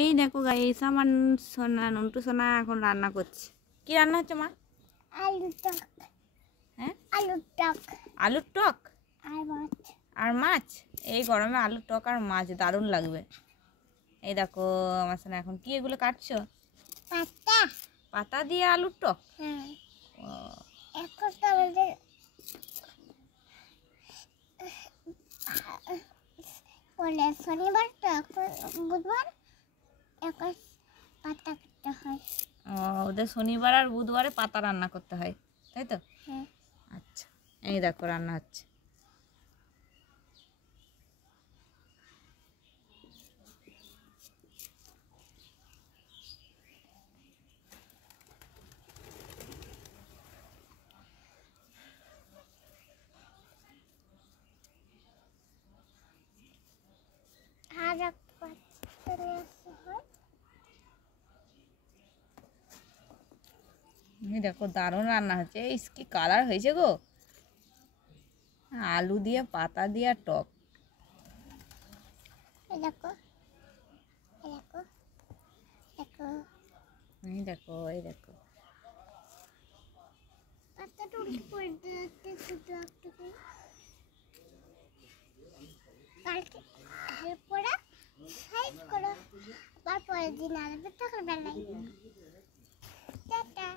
এই দেখো গাইস, আমার সোনা নন্টু সোনা এখন রান্না করছে। কি রান্না হচ্ছে মা? আলুর টক। হ্যাঁ, আলুর টক আলুর টক আর মাছ। আর মাছ। এই গরমে আলুর টক আর মাছ দারুণ লাগবে। এই দেখো আমার সোনা এখন কি এগুলো কাটছো? পাতা। পাতা দিয়ে আলুর টক? হ্যাঁ, ও, এখন তো আমাদের বলে শনিবার তো এখন বুধবার এখন পাতা কাটতে হয়। ওদের শনিবার আর বুধবারে পাতা রান্না করতে হয়, তাই তো? হ্যাঁ, আচ্ছা, এই দেখো রান্না হচ্ছে। আর এক পাতা নিয়ে আসতে হয়। এই দেখো দারুণ রান্না হচ্ছে। এই কি কালার হয়েছে গো! আলু দিয়ে পাতা দিয়ে টক। এই দেখো, এই দেখো, দেখো এই দেখো, এই দেখো। পাতাটা উল্টো করে দিতে শুধু একটু করে। কালকে হেল্প করে সাইজ করো, তারপরে দিন আসবে তখন বেলায়। টাটা।